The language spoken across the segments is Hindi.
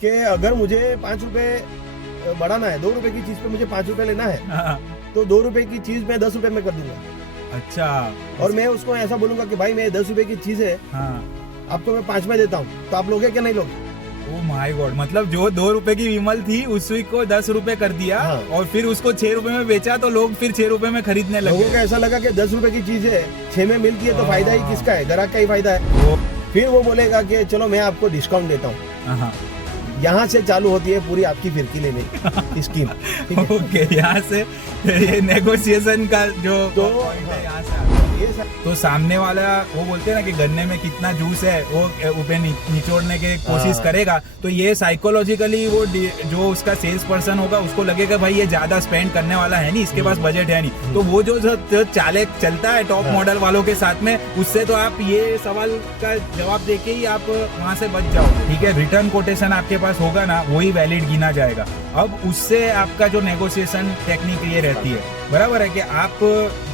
कि अगर मुझे 5 रुपए बढ़ाना है, 2 रुपए की चीज पे मुझे 5 रुपए लेना है, हाँ, तो 2 रुपए की चीज मैं 10 रुपए में कर दूंगा। अच्छा। और मैं उसको ऐसा बोलूंगा कि भाई मैं 10 रुपए की चीज है, हाँ, आपको मैं 5 में देता हूँ, तो आप लोगे क्या नहीं लोगे? ओ माय गॉड, मतलब जो 2 रुपए की विमल थी उसी को 10 रुपए कर दिया। हाँ। और फिर उसको 6 रुपए में बेचा तो लोग फिर 6 रुपए में खरीदने लोगों लगे। को ऐसा लगा कि 10 रुपए की चीज है, 6 में मिलती है, तो फायदा ही किसका है? ग्राहक का ही फायदा है। वो फिर वो बोलेगा कि चलो मैं आपको डिस्काउंट देता हूँ। हाँ, यहाँ से चालू होती है पूरी आपकी फिरकी लेने की स्कीम, ठीक है? ओके, यहाँ से ये नेगोशिएशन का जो तो point है, यहाँ से आता है। ये सब तो सामने वाला वो बोलते हैं ना कि गन्ने में कितना जूस है वो ऊपर निचोड़ने की कोशिश हाँ। करेगा, तो ये साइकोलॉजिकली वो जो उसका सेल्स पर्सन होगा उसको लगेगा भाई ये ज्यादा स्पेंड करने वाला है नहीं, इसके पास बजट है नहीं, तो वो जो चाले चलता है टॉप मॉडल वालों के साथ में, उससे तो आप ये सवाल का जवाब देके ही आप वहां से बच जाओ। ठीक है, रिटर्न कोटेशन आपके पास होगा ना, वही वैलिड गिना जाएगा। अब उससे आपका जो नेगोशिएशन टेक्निक ये रहती है, बराबर है कि आप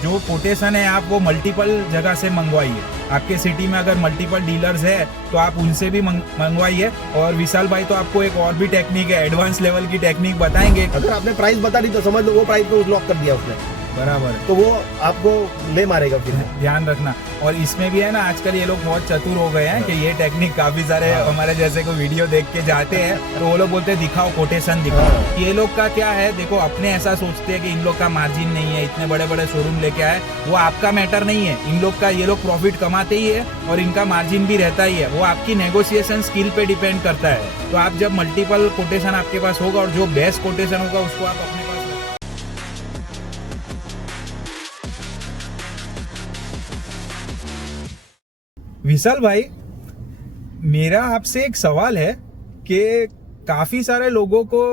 जो कोटेशन है आप वो मल्टीपल जगह से मंगवाइए। आपके सिटी में अगर मल्टीपल डीलर्स है तो आप उनसे भी मंगवाइए। और विशाल भाई तो आपको एक और भी टेक्निक है, एडवांस लेवल की टेक्निक बताएंगे। अगर आपने प्राइस बता दी तो समझ लो वो प्राइस को लॉक कर दिया उसने, बराबर है, तो वो आपको ले मारेगा फिर। ध्यान रखना। और इसमें भी है ना, आजकल ये लोग बहुत चतुर हो गए हैं कि ये टेक्निक काफी सारे हमारे जैसे को वीडियो देख के जाते हैं तो वो लोग बोलते हैं दिखाओ कोटेशन दिखाओ। ये लोग का क्या है, देखो अपने ऐसा सोचते हैं कि इन लोग का मार्जिन नहीं है, इतने बड़े बड़े शोरूम लेके आए, वो आपका मैटर नहीं है। इन लोग का, ये लोग प्रॉफिट कमाते ही है और इनका मार्जिन भी रहता ही है, वो आपकी नेगोशिएशन स्किल पे डिपेंड करता है। तो आप जब मल्टीपल कोटेशन आपके पास होगा और जो बेस्ट कोटेशन होगा उसको आप अपने पास विशाल भाई, मेरा आपसे एक सवाल है कि काफी सारे लोगों को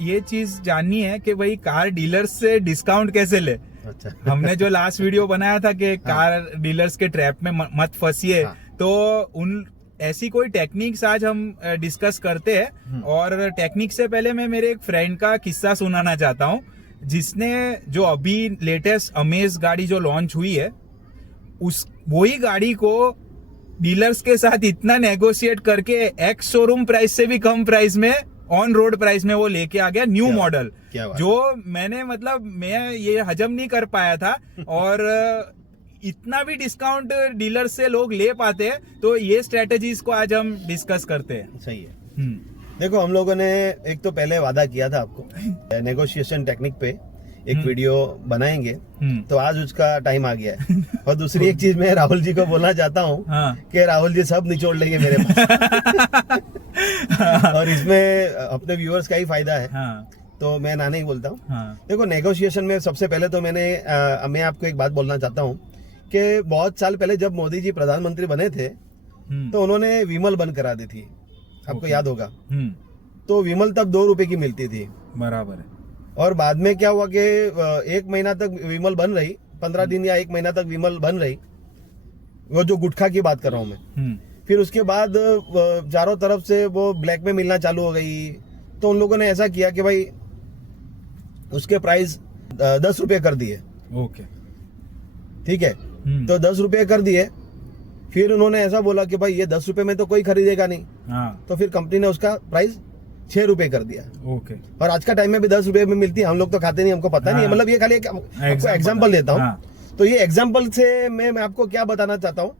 ये चीज जाननी है कि भाई कार डीलर्स से डिस्काउंट कैसे ले। अच्छा। हमने जो लास्ट वीडियो बनाया था कि कार डीलर्स के ट्रैप में मत फंसिए, हाँ। तो उन ऐसी कोई टेक्निक्स आज हम डिस्कस करते हैं। और टेक्निक से पहले मैं मेरे एक फ्रेंड का किस्सा सुनाना चाहता हूँ, जिसने जो अभी लेटेस्ट अमेज गाड़ी जो लॉन्च हुई है, उस वही गाड़ी को डीलर्स के साथ इतना नेगोशिएट करके एक्स शोरूम प्राइस से भी कम प्राइस में, ऑन रोड प्राइस में वो लेके आ गया न्यू मॉडल, जो मैंने मतलब मैं ये हजम नहीं कर पाया था। और इतना भी डिस्काउंट डीलर से लोग ले पाते हैं, तो ये स्ट्रेटेजीज को आज हम डिस्कस करते हैं। सही है। देखो, हम लोगों ने एक तो पहले वादा किया था आपको नेगोशिएशन टेक्निक पे एक वीडियो बनाएंगे, तो आज उसका टाइम आ गया है। और दूसरी एक चीज मैं राहुल जी को बोलना चाहता हूँ कि राहुल जी सब निचोड़ लेंगे मेरे पास। और इसमें अपने व्यूअर्स का ही फायदा है, तो मैं ना नहीं बोलता हूँ। देखो, नेगोशिएशन में सबसे पहले तो मैं आपको एक बात बोलना चाहता हूँ कि बहुत साल पहले जब मोदी जी प्रधानमंत्री बने थे तो उन्होंने विमल बंद करा दी थी, आपको याद होगा। तो विमल तब 2 रुपए की मिलती थी, बराबर है। और बाद में क्या हुआ कि 1 महीना तक विमल बन रही, 15 दिन या 1 महीना तक विमल बन रही, वो जो गुटखा की बात कर रहा हूँ मैं। फिर उसके बाद चारों तरफ से वो ब्लैक में मिलना चालू हो गई, तो उन लोगों ने ऐसा किया कि भाई उसके प्राइस 10 रुपए कर दिए। ओके, ठीक है, तो 10 रुपए कर दिए। फिर उन्होंने ऐसा बोला कि भाई ये 10 रुपए में तो कोई खरीदेगा नहीं, तो फिर कंपनी ने उसका प्राइस 6 रुपए कर दिया। ओके। और आज का टाइम में भी 10 रुपए में मिलती है, हम लोग तो खाते नहीं, हमको पता नहीं है। मतलब ये खाली एक आपको एग्जांपल देता हूँ। तो ये एग्जांपल से मैं आपको क्या बताना चाहता हूँ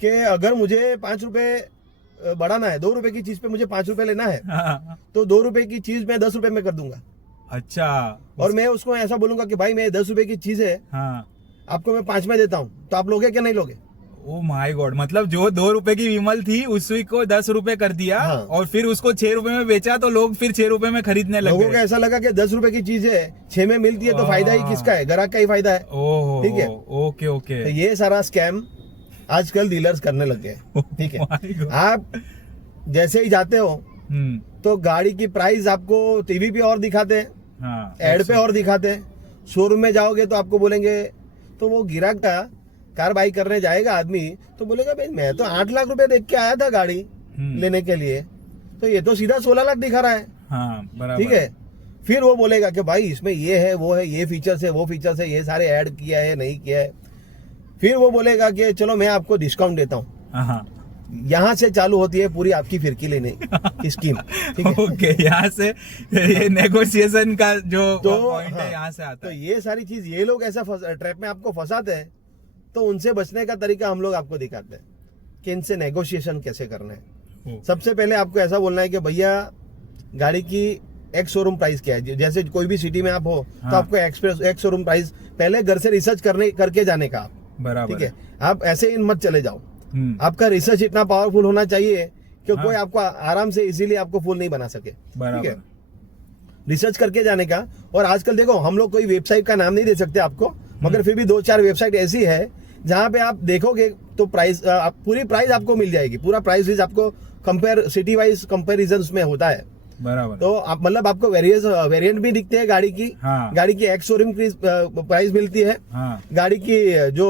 कि अगर मुझे 5 रुपए बढ़ाना है, 2 रुपए की चीज पे मुझे 5 रुपए लेना है, तो 2 रुपए की चीज मैं 10 रुपए में कर दूंगा। अच्छा। और मैं उसको ऐसा बोलूंगा कि भाई मैं 10 रुपए की चीज है, आपको मैं 5 में देता हूँ, तो आप लोगे क्या नहीं लोगे? ओ माय गॉड, मतलब जो 2 रुपए की विमल थी उसी को 10 रुपए कर दिया। और फिर उसको 6 रुपए में बेचा तो लोग फिर 6 रुपए में खरीदने लगे। लोगों को ऐसा लगा कि 10 रुपए की चीज है, 6 में मिलती है, तो फायदा ही किसका है? ग्राहक का ही फायदा है। ठीक है, ओके ओके। तो ये सारा स्कैम आजकल डीलर्स करने लग गए। ठीक है, आप जैसे ही जाते हो तो गाड़ी की प्राइस आपको टीवी पे और दिखाते हैं, एड पे और दिखाते हैं। शोरूम में जाओगे तो आपको बोलेंगे, तो वो ग्राहक का कार बाई करने जाएगा आदमी तो बोलेगा भाई मैं तो 8 लाख रुपए देख के आया था गाड़ी लेने के लिए, तो ये तो सीधा 16 लाख दिखा रहा है। बराबर। ठीक है, फिर वो बोलेगा कि भाई इसमें ये है, वो है, ये फीचर्स है, वो फीचर्स है, ये सारे ऐड किया है नहीं किया है। फिर वो बोलेगा कि चलो मैं आपको डिस्काउंट देता हूँ। यहाँ से चालू होती है पूरी आपकी फिरकी लेने की स्कीम, ठीक है। ओके, यहाँ से ये नेगोशिएशन का जो पॉइंट है यहाँ से आता तो है। ये सारी चीज ये लोग ऐसा ट्रैप में आपको फंसाते हैं, तो उनसे बचने का तरीका हम लोग आपको दिखाते हैं कि इनसे नेगोशिएशन कैसे करना है। सबसे पहले आपको ऐसा बोलना है कि भैया गाड़ी की एक शोरूम प्राइस क्या है। जैसे कोई भी सिटी में आप हो तो आपको एक शोरूम प्राइस पहले घर से रिसर्च करके जाने का, बराबर, ठीक है। आप ऐसे इन मत चले जाओ, आपका रिसर्च इतना पावरफुल होना चाहिए कि कोई आपको आराम से इजीली आपको फुल नहीं बना सके, ठीक है। रिसर्च करके जाने का। और आजकल देखो हम लोग कोई वेबसाइट का नाम नहीं दे सकते आपको, मगर फिर भी 2-4 वेबसाइट ऐसी है जहाँ पे आप देखोगे तो प्राइस पूरी प्राइस आपको मिल जाएगी। पूरा प्राइस आपको कंपेयर सिटी वाइज कंपेरिजन उसमें होता है, बराबर। तो आप मतलब आपको वेरिएंट भी दिखते हैं गाड़ी की। गाड़ी की एक्स शोरूम की प्राइस मिलती है, गाड़ी की जो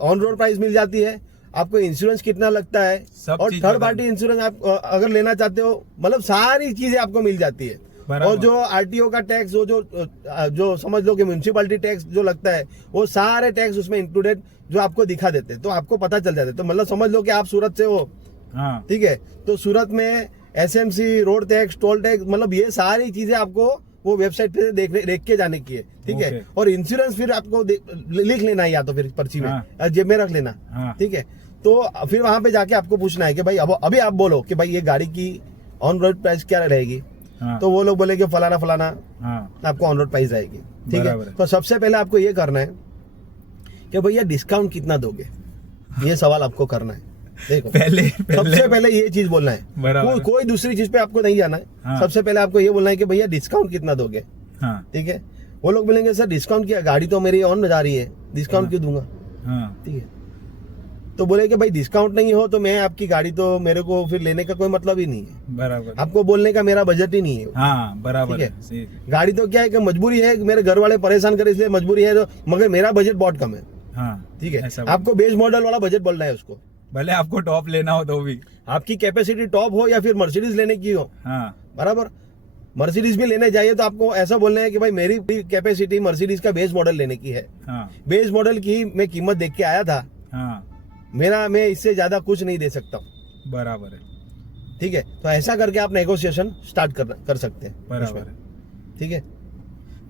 ऑन रोड प्राइस मिल जाती है, आपको इंश्योरेंस कितना लगता है, और थर्ड पार्टी इंश्योरेंस आप अगर लेना चाहते हो, मतलब सारी चीजें आपको मिल जाती है। और जो आरटीओ का टैक्स, जो समझ लो कि म्यूनसिपैलिटी टैक्स जो लगता है, वो सारे टैक्स उसमें इंक्लूडेड जो आपको दिखा देते हैं, तो आपको पता चल जाता है। तो मतलब समझ लो कि आप सूरत से हो, ठीक है, तो सूरत में SMC, road tax, toll tax, मतलब ये सारी चीजें आपको वो वेबसाइट पे देख के जाने की है, ठीक है। और इंश्योरेंस फिर आपको लिख लेना है, या तो फिर पर्ची में जेब में रख लेना, ठीक है। तो फिर वहां पे जाके आपको पूछना है कि भाई अभी आप बोलो कि भाई ये गाड़ी की ऑन रोड प्राइस क्या रहेगी, तो वो लोग बोले कि फलाना आपको ऑन रोड प्राइस आएगी, ठीक है। तो सबसे पहले आपको ये करना है कि भैया डिस्काउंट कितना दोगे, ये सवाल आपको करना है। देखो सबसे पहले ये चीज बोलना है, कोई दूसरी चीज पे आपको नहीं जाना है। सबसे पहले आपको ये बोलना है कि भैया डिस्काउंट कितना दोगे, ठीक है। वो लोग बोलेंगे सर डिस्काउंट क्या, गाड़ी तो मेरी ऑन जा रही है, डिस्काउंट क्यों दूंगा, ठीक है। तो बोले कि भाई डिस्काउंट नहीं हो तो मैं आपकी गाड़ी तो मेरे को फिर लेने का कोई मतलब ही नहीं है, बराबर। आपको बोलने का मेरा बजट ही नहीं है, बराबर है। गाड़ी तो क्या है कि मजबूरी है, मेरे घर वाले परेशान करे इसलिए मजबूरी है, तो मगर मेरा बजट बहुत कम है, ठीक है। आपको बेस मॉडल वाला बजट बोलना है उसको, भले आपको टॉप लेना हो तो भी, आपकी कैपेसिटी टॉप हो या फिर मर्सिडीज लेने की हो, बराबर। मर्सिडीज भी लेने जाइए तो आपको ऐसा बोलना है कि भाई मेरी कैपेसिटी मर्सिडीज का बेस मॉडल लेने की है, बेस मॉडल की मैं कीमत देख के आया था, मैं इससे ज्यादा कुछ नहीं दे सकता, बराबर है, ठीक है। तो ऐसा करके आप नेगोशिएशन स्टार्ट कर सकते हैं, बराबर है, ठीक है।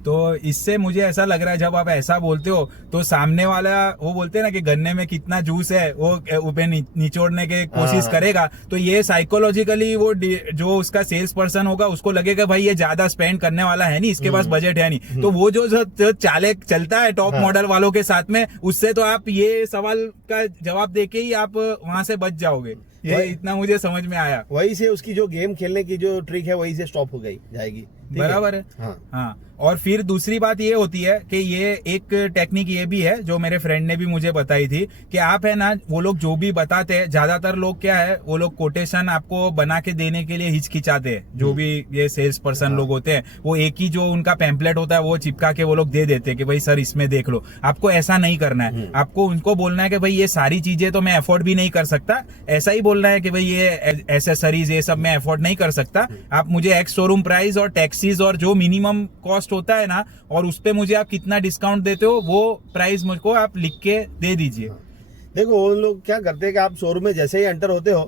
तो इससे मुझे ऐसा लग रहा है जब आप ऐसा बोलते हो तो सामने वाला, वो बोलते हैं ना कि गन्ने में कितना जूस है वो ऊपर निचोड़ने की कोशिश करेगा, तो ये साइकोलॉजिकली वो जो उसका सेल्स पर्सन होगा उसको लगेगा भाई ये ज्यादा स्पेंड करने वाला है नहीं, इसके पास बजट है नहीं, तो वो जो चलता है टॉप मॉडल वालों के साथ में, उससे तो आप ये सवाल का जवाब देके ही आप वहां से बच जाओगे। ये इतना मुझे समझ में आया। वही से उसकी जो गेम खेलने की जो ट्रिक है वही से स्टॉप हो गई जाएगी, बराबर है। हाँ। और फिर दूसरी बात ये होती है कि ये एक टेक्निक ये भी है जो मेरे फ्रेंड ने भी मुझे बताई थी कि आप है ना, वो लोग जो भी बताते हैं, ज्यादातर लोग क्या है, वो लोग कोटेशन आपको बना के देने के लिए हिचकिचाते हैं। जो भी ये सेल्स पर्सन लोग होते हैं वो एक ही जो उनका पैम्पलेट होता है वो चिपका के वो लोग दे देते हैं कि भाई सर इसमें देख लो। आपको ऐसा नहीं करना है, आपको उनको बोलना है कि भाई ये सारी चीजें तो मैं अफोर्ड भी नहीं कर सकता, ऐसा ही बोलना है कि भाई ये एसेसरीज ये सब मैं अफोर्ड नहीं कर सकता, आप मुझे एक्स शोरूम प्राइस और टैक्सीज और जो मिनिमम कॉस्ट होता है ना, और उस पे मुझे आप कितना डिस्काउंट देते हो वो प्राइस मुझको आप लिख के दे दीजिए। देखो वो लोग क्या करते हैं कि आप शोरूम में जैसे ही एंटर होते हो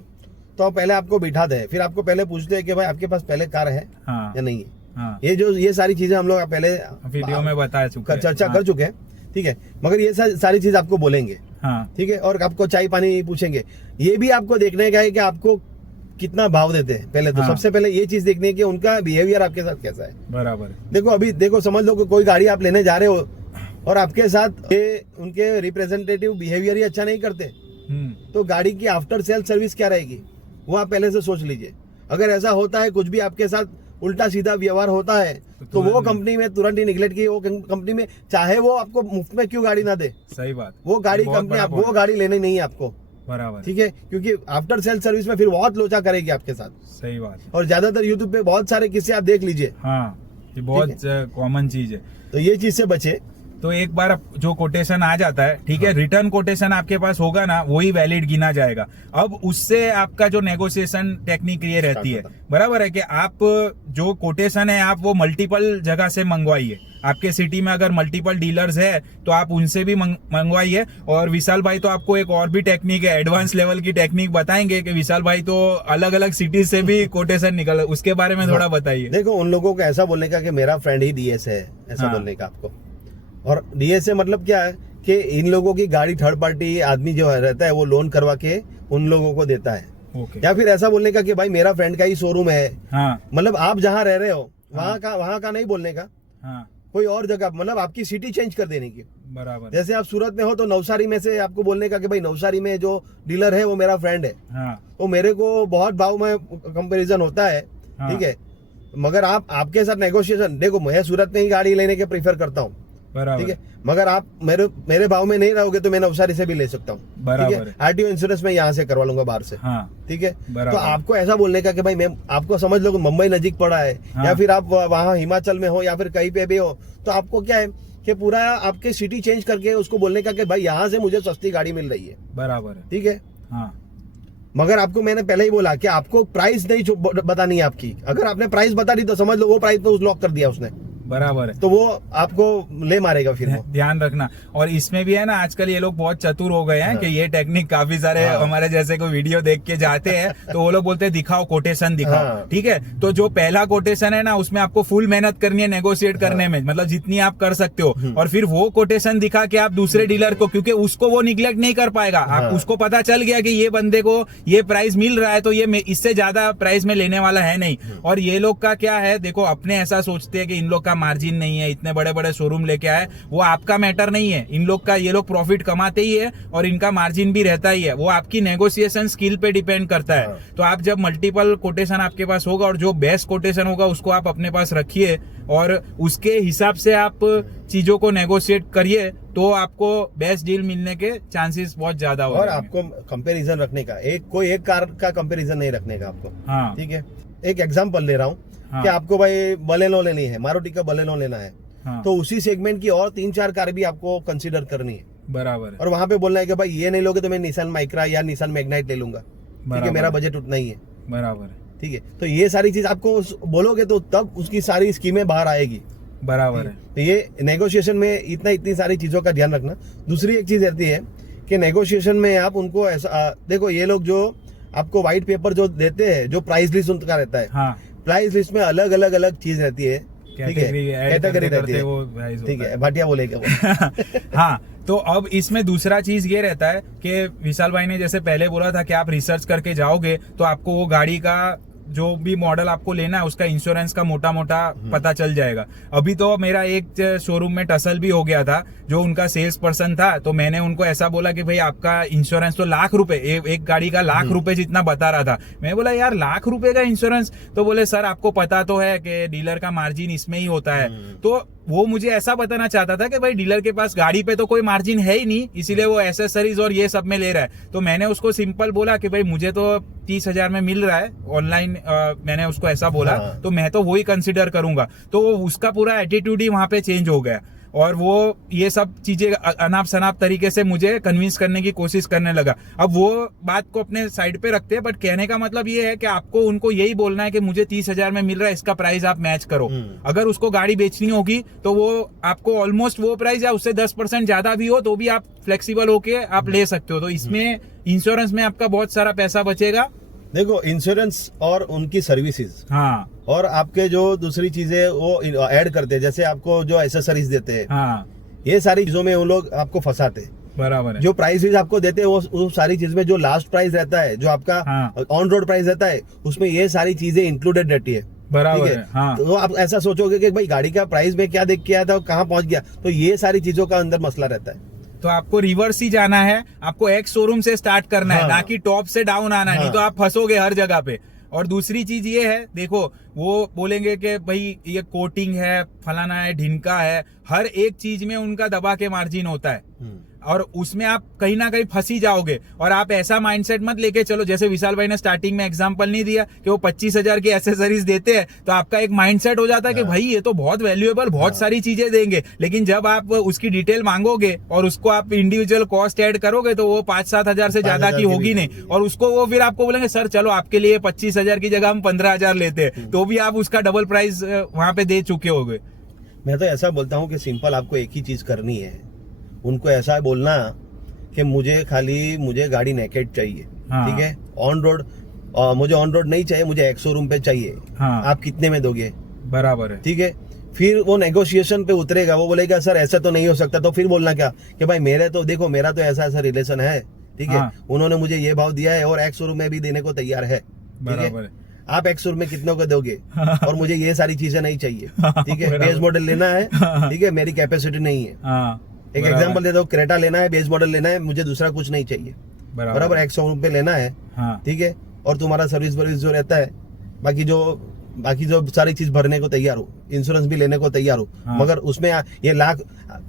तो पहले आपको बिठाते हैं, फिर आपको पहले पूछते हैं कि भाई आपके पास पहले कार है या नहीं है। ये सारी चीजें हम लोग पहले वीडियो में बता चुके हैं, चर्चा कर चुके हैं, ठीक है। मगर ये सारी चीज आपको बोलेंगे, ठीक है। और आपको चाय पानी पूछेंगे, ये भी आपको देखने का है कि आपको कितना भाव देते हैं। पहले तो सबसे पहले ये चीज देखनी है कि उनका बिहेवियर आपके साथ कैसा है, बराबर। देखो समझ लो कि कोई गाड़ी आप लेने जा रहे हो और आपके साथ उनके रिप्रेजेंटेटिव बिहेवियर ही अच्छा नहीं करते, तो गाड़ी की आफ्टर सेल सर्विस क्या रहेगी वो आप पहले से सोच लीजिए। अगर ऐसा होता है, कुछ भी आपके साथ उल्टा सीधा व्यवहार होता है, तो वो कंपनी में तुरंत ही निगलेक्ट की, वो कंपनी में चाहे वो आपको मुफ्त में क्यों गाड़ी ना दे, सही बात, वो गाड़ी कंपनी वो गाड़ी लेनी नहीं है आपको, बराबर, ठीक है। क्योंकि आफ्टर सेल सर्विस में फिर बहुत लोचा करेगी आपके साथ, सही बात। और ज्यादातर यूट्यूब पे बहुत सारे किस्से आप देख लीजिए, ये बहुत कॉमन चीज है। तो ये चीज से बचे, तो एक बार जो कोटेशन आ जाता है, ठीक है, रिटर्न कोटेशन आपके पास होगा ना, वही वैलिड गिना जाएगा। अब उससे आपका जो नेगोशिएशन टेक्निक ये रहती है, बराबर है कि आप जो कोटेशन है आप वो मल्टीपल जगह से मंगवाइए। आपके सिटी में अगर मल्टीपल डीलर्स है तो आप उनसे भी मंगवाइए। और विशाल भाई तो आपको एक और भी टेक्निक है, एडवांस लेवल की टेक्निक बताएंगे कि विशाल भाई तो अलग अलग सिटी से भी कोटेशन निकल, उसके बारे में थोड़ा बताइए। देखो, उन लोगों को ऐसा बोलने का कि मेरा फ्रेंड ही डीएस है, ऐसा बोलने का आपको। और डीएस से मतलब क्या है कि इन लोगों की गाड़ी थर्ड पार्टी आदमी जो रहता है वो लोन करवा के उन लोगों को देता है। या फिर ऐसा बोलने का कि भाई मेरा फ्रेंड का ही शोरूम है, मतलब आप जहाँ रह रहे हो वहाँ का नहीं बोलने का, कोई और जगह, मतलब आपकी सिटी चेंज कर देने की। बराबर। जैसे आप सूरत में हो तो नवसारी में से आपको बोलने का कि भाई नवसारी में जो डीलर है वो मेरा फ्रेंड है, तो मेरे को बहुत भाव में कंपैरिजन होता है, ठीक है, मगर आपके साथ नेगोशिएशन, देखो मैं सूरत में ही गाड़ी लेने के प्रीफर करता हूँ, ठीक है, मगर आप मेरे भाव में नहीं रहोगे तो मैं नवसारी से भी ले सकता हूँ, ठीक है, आरटीओ इंश्योरेंस में यहाँ से करवा लूंगा बाहर से, ठीक है। तो आपको ऐसा बोलने का कि भाई मैं आपको समझ लो मुंबई नजीक पड़ा है, या फिर आप वहाँ हिमाचल में हो या फिर कहीं पे भी हो, तो आपको क्या है कि पूरा आपके सिटी चेंज करके उसको बोलने का कि भाई यहाँ से मुझे सस्ती गाड़ी मिल रही है, बराबर है, ठीक है। मगर आपको मैंने पहले ही बोला कि आपको प्राइस नहीं बतानी है आपकी। अगर आपने प्राइस बता दी तो समझ लो वो प्राइस तो लॉक कर दिया उसने, बराबर है, तो वो आपको ले मारेगा फिर वो। ध्यान रखना। और इसमें भी है ना, आजकल ये लोग बहुत चतुर हो गए हैं कि ये टेक्निक काफी सारे हमारे जैसे कोई वीडियो देख के जाते हैं तो वो लोग बोलते हैं दिखाओ कोटेशन दिखाओ, ठीक है। तो जो पहला कोटेशन है ना उसमें आपको फुल मेहनत करनी है नेगोशिएट करने में, मतलब जितनी आप कर सकते हो, और फिर वो कोटेशन दिखा के आप दूसरे डीलर को, क्योंकि उसको वो निग्लेक्ट नहीं कर पाएगा, आप उसको पता चल गया कि ये बंदे को ये प्राइस मिल रहा है तो ये इससे ज्यादा प्राइस में लेने वाला है नहीं। और ये लोग का क्या है, देखो अपने ऐसा सोचते हैं कि इन लोग का मार्जिन नहीं है, इतने बड़े बड़े शोरूम लेके आए, वो आपका मैटर नहीं है, इन लोग का, ये लोग प्रॉफिट कमाते ही है और इनका मार्जिन भी रहता ही है, वो आपकी नेगोशिएशन स्किल पे डिपेंड करता है। तो आप जब मल्टीपल कोटेशन आपके पास होगा और जो बेस्ट कोटेशन होगा उसको आप अपने पास रखिए और उसके हिसाब से आप चीजों को नेगोशिएट करिए, तो आपको बेस्ट डील मिलने के चांसेस बहुत ज्यादा होंगे। और आपको कंपैरिजन रखने का, कोई एक कार का कंपैरिजन नहीं रखने का आपको, ठीक है। एक एग्जांपल ले रहा हूँ कि आपको भाई बलेनो लेनी है, मारुति का बलेनो लेना है, तो उसी सेगमेंट की और 3-4 कार भी आपको कंसीडर करनी है, बराबर। और वहां पे बोलना है कि भाई ये नहीं लोगे तो मैं निसान माइक्रा या निसान मैग्नाइट ले लूंगा, ठीक है, मेरा बजट उतना ही है, बराबर, ठीक है। तो ये सारी चीज आपको बोलोगे तो तब उसकी सारी स्कीमें बाहर आएगी, बराबर है। तो ये नेगोशिएशन में इतनी सारी चीजों का ध्यान रखना। दूसरी एक चीज रहती है कि नेगोशिएशन में आप उनको ऐसा देखो, ये लोग जो आपको व्हाइट पेपर जो देते हैं, जो प्राइस लिस्ट उनका रहता है, प्राइस लिस्ट में अलग अलग चीज रहती है, ठीक है, कैटेगरी रहती है, ठीक है, भाटिया बोलेगा वो। हाँ, तो अब इसमें दूसरा चीज ये रहता है कि विशाल भाई ने जैसे पहले बोला था कि आप रिसर्च करके जाओगे तो आपको वो गाड़ी का जो भी मॉडल आपको लेना है उसका इंश्योरेंस का मोटा मोटा पता चल जाएगा। अभी तो मेरा एक शोरूम में टसल भी हो गया था, जो उनका सेल्स पर्सन था, तो मैंने उनको ऐसा बोला कि भाई आपका इंश्योरेंस तो ₹1,00,000 एक गाड़ी का ₹1,00,000 जितना बता रहा था। मैं बोला यार ₹1,00,000 का इंश्योरेंस, तो बोले सर आपको पता तो है कि डीलर का मार्जिन इसमें ही होता है। तो वो मुझे ऐसा बताना चाहता था कि भाई डीलर के पास गाड़ी पे तो कोई मार्जिन है ही नहीं, इसीलिए वो एसेसरीज और ये सब में ले रहा है। तो मैंने उसको सिंपल बोला कि भाई मुझे तो 30,000 में मिल रहा है ऑनलाइन, मैंने उसको ऐसा बोला, तो मैं तो वही कंसिडर करूंगा। तो उसका पूरा एटीट्यूड ही वहां पे चेंज हो गया और वो ये सब चीजें अनाप शनाप तरीके से मुझे कन्विंस करने की कोशिश करने लगा। अब वो बात को अपने साइड पे रखते हैं, बट कहने का मतलब ये है कि आपको उनको यही बोलना है कि मुझे 30,000 में मिल रहा है, इसका प्राइस आप मैच करो। अगर उसको गाड़ी बेचनी होगी तो वो आपको ऑलमोस्ट वो प्राइस या उससे 10% ज्यादा भी हो तो भी आप फ्लेक्सिबल होके आप ले सकते हो। तो इसमें इंश्योरेंस में आपका बहुत सारा पैसा बचेगा। देखो, इंश्योरेंस और उनकी सर्विसेज, और आपके जो दूसरी चीजें वो ऐड करते हैं, जैसे आपको जो एसेसरीज देते हैं, ये सारी चीजों में वो लोग आपको फंसाते हैं, बराबर है। जो प्राइसेज आपको देते हैं वो सारी चीज में जो लास्ट प्राइस रहता है, जो आपका ऑन रोड प्राइस रहता है, उसमें ये सारी चीजें इंक्लूडेड रहती है, बराबर है। तो आप ऐसा सोचोगे कि भाई गाड़ी का प्राइस में क्या देख के आया था, कहाँ पहुंच गया, तो ये सारी चीजों का अंदर मसला रहता है। तो आपको रिवर्स ही जाना है, आपको एक शोरूम से स्टार्ट करना है, ना कि टॉप से डाउन आना है, नहीं तो आप फंसोगे हर जगह पे। और दूसरी चीज ये है, देखो वो बोलेंगे कि भाई ये कोटिंग है, फलाना है, ढिनका है, हर एक चीज में उनका दबा के मार्जिन होता है। और उसमें आप कहीं ना कहीं फंसी जाओगे। और आप ऐसा माइंडसेट मत लेके चलो, जैसे विशाल भाई ने स्टार्टिंग में एग्जांपल नहीं दिया कि वो 25,000 की एसेसरीज देते हैं, तो आपका एक माइंडसेट हो जाता है कि भाई ये तो बहुत वैल्यूएबल, बहुत सारी चीजें देंगे। लेकिन जब आप उसकी डिटेल मांगोगे और उसको आप इंडिविजुअल कॉस्ट ऐड करोगे तो वो 5-7 हजार से ज्यादा की होगी नहीं। और उसको वो फिर आपको बोलेंगे सर चलो आपके लिए 25,000 की जगह हम 15,000 लेते हैं, तो भी आप उसका डबल प्राइस वहां पे दे चुके होगे। मैं तो ऐसा बोलता हूँ कि सिंपल आपको एक ही चीज करनी है, उनको ऐसा बोलना कि मुझे गाड़ी नेकेड चाहिए। हाँ। ठीक है, ऑन रोड मुझे ऑन रोड नहीं चाहिए, मुझे एक्स शोरूम पे चाहिए। हाँ। आप कितने में दोगे? बराबर है। ठीक है, फिर वो नेगोशिएशन पे उतरेगा, वो बोलेगा सर ऐसा तो नहीं हो सकता, तो फिर बोलना क्या कि भाई मेरा तो ऐसा ऐसा रिलेशन है। ठीक है, हाँ। उन्होंने मुझे ये भाव दिया है और एक्स शोरूम में भी देने को तैयार है। बराबर है। आप एक्स शोरूम में कितनों को दोगे? और मुझे ये सारी चीजें नहीं चाहिए। ठीक है, बराबर। बेस मॉडल लेना है। ठीक है, मेरी कैपेसिटी नहीं है। हाँ, एक एग्जांपल दे दो, क्रेटा लेना है, बेस मॉडल लेना है, मुझे दूसरा कुछ नहीं चाहिए। बराबर, एक्स शोरूम पे लेना है। हाँ। ठीक है, और तुम्हारा सर्विस जो रहता है, बाकी जो सारी चीज भरने को तैयार हो, इंश्योरेंस भी लेने को तैयार हो। हाँ। मगर उसमें ये लाख,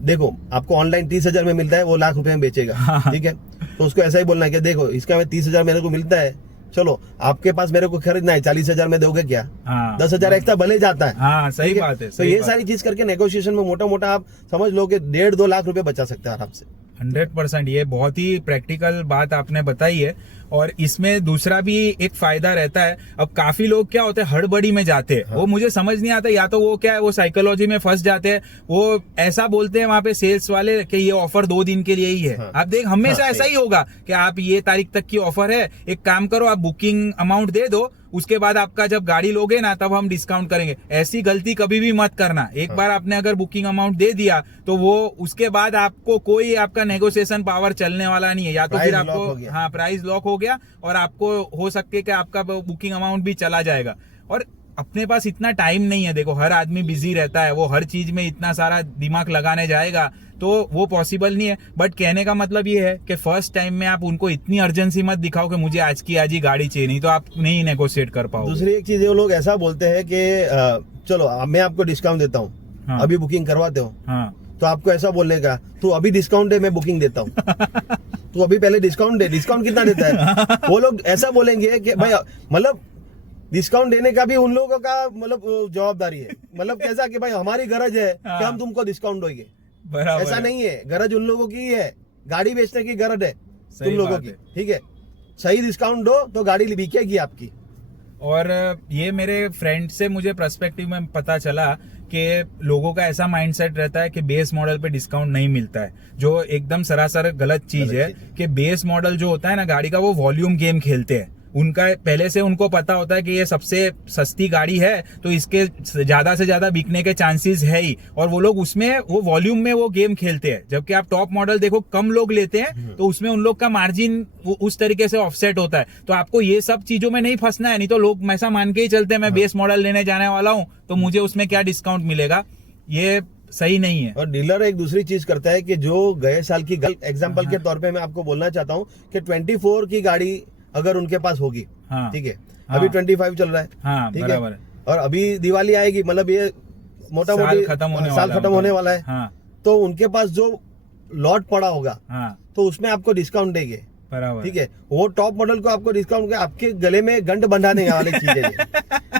देखो आपको ऑनलाइन 30,000 में मिलता है, वो लाख रुपए में बेचेगा। हाँ। ठीक है, तो उसको ऐसा ही बोलना है कि देखो इसका में 30,000 मेरे को मिलता है, चलो आपके पास मेरे को खरीदना है, 40,000 में दोगे क्या? हाँ। 10,000 एक्स्ट्रा भले जाता है। हाँ, सही ठीक बात है। तो ये सारी चीज करके नेगोशिएशन में मोटा मोटा आप समझ लो कि 1.5-2 लाख रुपए बचा सकते हैं आराम से। 100% ये बहुत ही प्रैक्टिकल बात आपने बताई है। और इसमें दूसरा भी एक फायदा रहता है, अब काफी लोग क्या होते हैं हड़बड़ी में जाते हैं। हाँ। वो मुझे समझ नहीं आता, या तो वो क्या है वो साइकोलॉजी में फंस जाते हैं, वो ऐसा बोलते हैं वहां पे सेल्स वाले कि ये ऑफर 2 दिन के लिए ही है। हाँ। आप देख हमेशा ऐसा ही होगा कि आप ये तारीख तक की ऑफर है, एक काम करो आप बुकिंग अमाउंट दे दो, उसके बाद आपका जब गाड़ी लोगे ना तब हम डिस्काउंट करेंगे। ऐसी गलती कभी भी मत करना। एक बार आपने अगर बुकिंग अमाउंट दे दिया तो वो उसके बाद आपको कोई आपका नेगोशिएशन पावर चलने वाला नहीं है। या तो फिर आपको हाँ प्राइस लॉक हो गया और आपको हो सकता है कि आपका बुकिंग अमाउंट भी चला जाएगा। और अपने पास इतना टाइम नहीं है, देखो हर आदमी बिजी रहता है, वो हर चीज में इतना सारा दिमाग लगाने जाएगा तो वो पॉसिबल नहीं है। बट कहने का मतलब ये है कि फर्स्ट टाइम में आप उनको इतनी अर्जेंसी मत दिखाओ कि मुझे आज की आज ही गाड़ी चाहिए, नहीं तो आप नहीं नेगोशिएट कर पाओ। दूसरी एक चीज, वो लोग ऐसा बोलते हैं कि चलो मैं आपको डिस्काउंट देता हूँ। हाँ। अभी बुकिंग करवाते हो। हाँ। तो आपको ऐसा बोलने का, तू अभी डिस्काउंट दे, मैं बुकिंग देता हूँ। तू अभी पहले डिस्काउंट दे, डिस्काउंट कितना देता है? वो लोग ऐसा बोलेंगे कि भाई मतलब डिस्काउंट देने का भी उन लोगों का मतलब जवाबदारी है। मतलब कैसा कि भाई हमारी गरज है कि हम तुमको डिस्काउंट दोगे, ऐसा नहीं है। गरज उन लोगों की है, गाड़ी बेचने की गरज है तुम लोगों की। ठीक है, सही डिस्काउंट दो तो गाड़ी बिकेगी आपकी। और ये मेरे फ्रेंड से मुझे पर्सपेक्टिव में पता चला कि लोगों का ऐसा माइंडसेट रहता है कि बेस मॉडल पे डिस्काउंट नहीं मिलता है, जो एकदम सरासर गलत चीज है। कि बेस मॉडल जो होता है ना गाड़ी का, वो वॉल्यूम गेम खेलते हैं। उनका पहले से उनको पता होता है कि ये सबसे सस्ती गाड़ी है तो इसके ज्यादा से ज्यादा बिकने के चांसेस है ही, और वो लोग उसमें वो वॉल्यूम में वो गेम खेलते हैं। जबकि आप टॉप मॉडल देखो कम लोग लेते हैं तो उसमें उन लोग का मार्जिन उस तरीके से ऑफसेट होता है। तो आपको ये सब चीजों में नहीं फंसना है, नहीं तो लोग ऐसा मान के ही चलते हैं मैं बेस मॉडल लेने जाने वाला हूँ तो मुझे उसमें क्या डिस्काउंट मिलेगा, ये सही नहीं है। और डीलर एक दूसरी चीज करता है कि जो गए साल की एग्जांपल के तौर पे मैं आपको बोलना चाहता हूँ कि 24 की गाड़ी अगर उनके पास होगी, हाँ। ठीक है, हाँ। अभी 25 चल रहा है। हाँ, ठीक बराबर है, और अभी दिवाली आएगी, मतलब ये मोटा मोटी साल खत्म होने वाला है। हाँ। तो उनके पास जो लॉट पड़ा होगा, हाँ। तो उसमें आपको डिस्काउंट देंगे। बराबर, ठीक है, वो टॉप मॉडल को आपको डिस्काउंट आपके गले में गंठ बंधा देगा वाली चीजें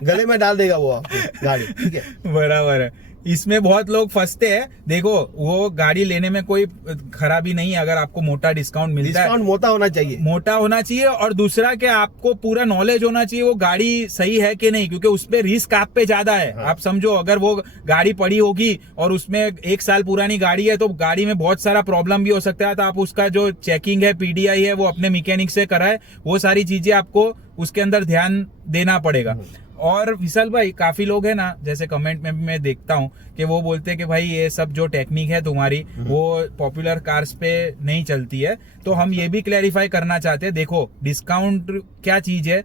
गले में डाल देगा वो आपकी गाड़ी। ठीक है, बराबर है। इसमें बहुत लोग फंसते हैं। देखो वो गाड़ी लेने में कोई खराबी नहीं है अगर आपको मोटा डिस्काउंट मिलता है। डिस्काउंट मोटा होना चाहिए, मोटा होना चाहिए। और दूसरा कि आपको पूरा नॉलेज होना चाहिए वो गाड़ी सही है कि नहीं, क्योंकि उसपे रिस्क आप पे ज्यादा है। हाँ। आप समझो अगर वो गाड़ी पड़ी होगी और उसमें 1 साल पुरानी गाड़ी है तो गाड़ी में बहुत सारा प्रॉब्लम भी हो सकता है। तो आप उसका जो चेकिंग है, PDI है, वो अपने मैकेनिक से कराए। वो सारी चीजें आपको उसके अंदर ध्यान देना पड़ेगा। और विशाल भाई काफी लोग है ना, जैसे कमेंट में भी मैं देखता हूँ कि वो बोलते हैं कि भाई ये सब जो टेक्निक है तुम्हारी वो पॉपुलर कार्स पे नहीं चलती है। तो हम ये भी क्लैरिफाई करना चाहते हैं, देखो डिस्काउंट क्या चीज है,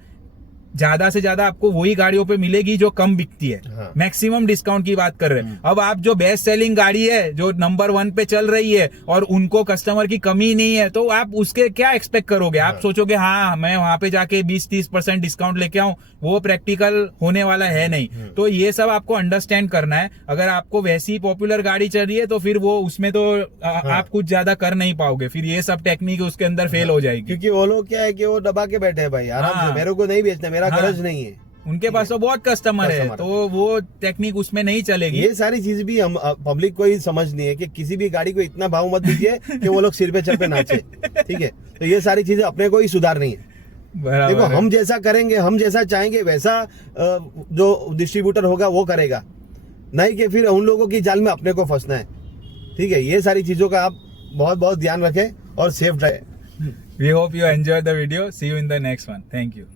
ज्यादा से ज्यादा आपको वही गाड़ियों पे मिलेगी जो कम बिकती है। हाँ। मैक्सिमम डिस्काउंट की बात कर रहे हैं। अब आप जो बेस्ट सेलिंग गाड़ी है, जो नंबर 1 पे चल रही है और उनको कस्टमर की कमी नहीं है, तो आप उसके क्या एक्सपेक्ट करोगे? आप सोचोगे हाँ मैं वहां पे जाके 20-30% डिस्काउंट लेके आऊं, वो प्रैक्टिकल होने वाला है नहीं। तो ये सब आपको अंडरस्टैंड करना है। अगर आपको वैसी पॉपुलर गाड़ी चल रही है तो फिर वो उसमें तो आप कुछ ज्यादा कर नहीं पाओगे, फिर ये सब टेक्निक उसके अंदर फेल हो जाएगी। क्योंकि वो लोग क्या है कि वो दबा के बैठे हैं भाई आराम हाँ। से, मेरे को नहीं बेचना, मेरा हाँ। गरज नहीं है, उनके पास तो बहुत कस्टमर है, कस्टमर तो वो टेक्निक उसमें नहीं चलेगी। ये सारी चीज भी हम पब्लिक को ही समझनी है कि किसी भी गाड़ी को इतना भाव मत दीजिए कि वो लोग सिर पे चढ़ पे नाचे। ठीक है, तो ये सारी चीजें अपने को ही सुधारनी है। बराबर देखो है। हम जैसा करेंगे, हम जैसा चाहेंगे वैसा जो डिस्ट्रीब्यूटर होगा वो करेगा, नहीं कि फिर उन लोगों की जाल में अपने को फंसना है। ठीक है, ये सारी चीजों का आप बहुत बहुत ध्यान रखें और सेफ रहे। We hope you enjoyed the video. See you in the next one. Thank you.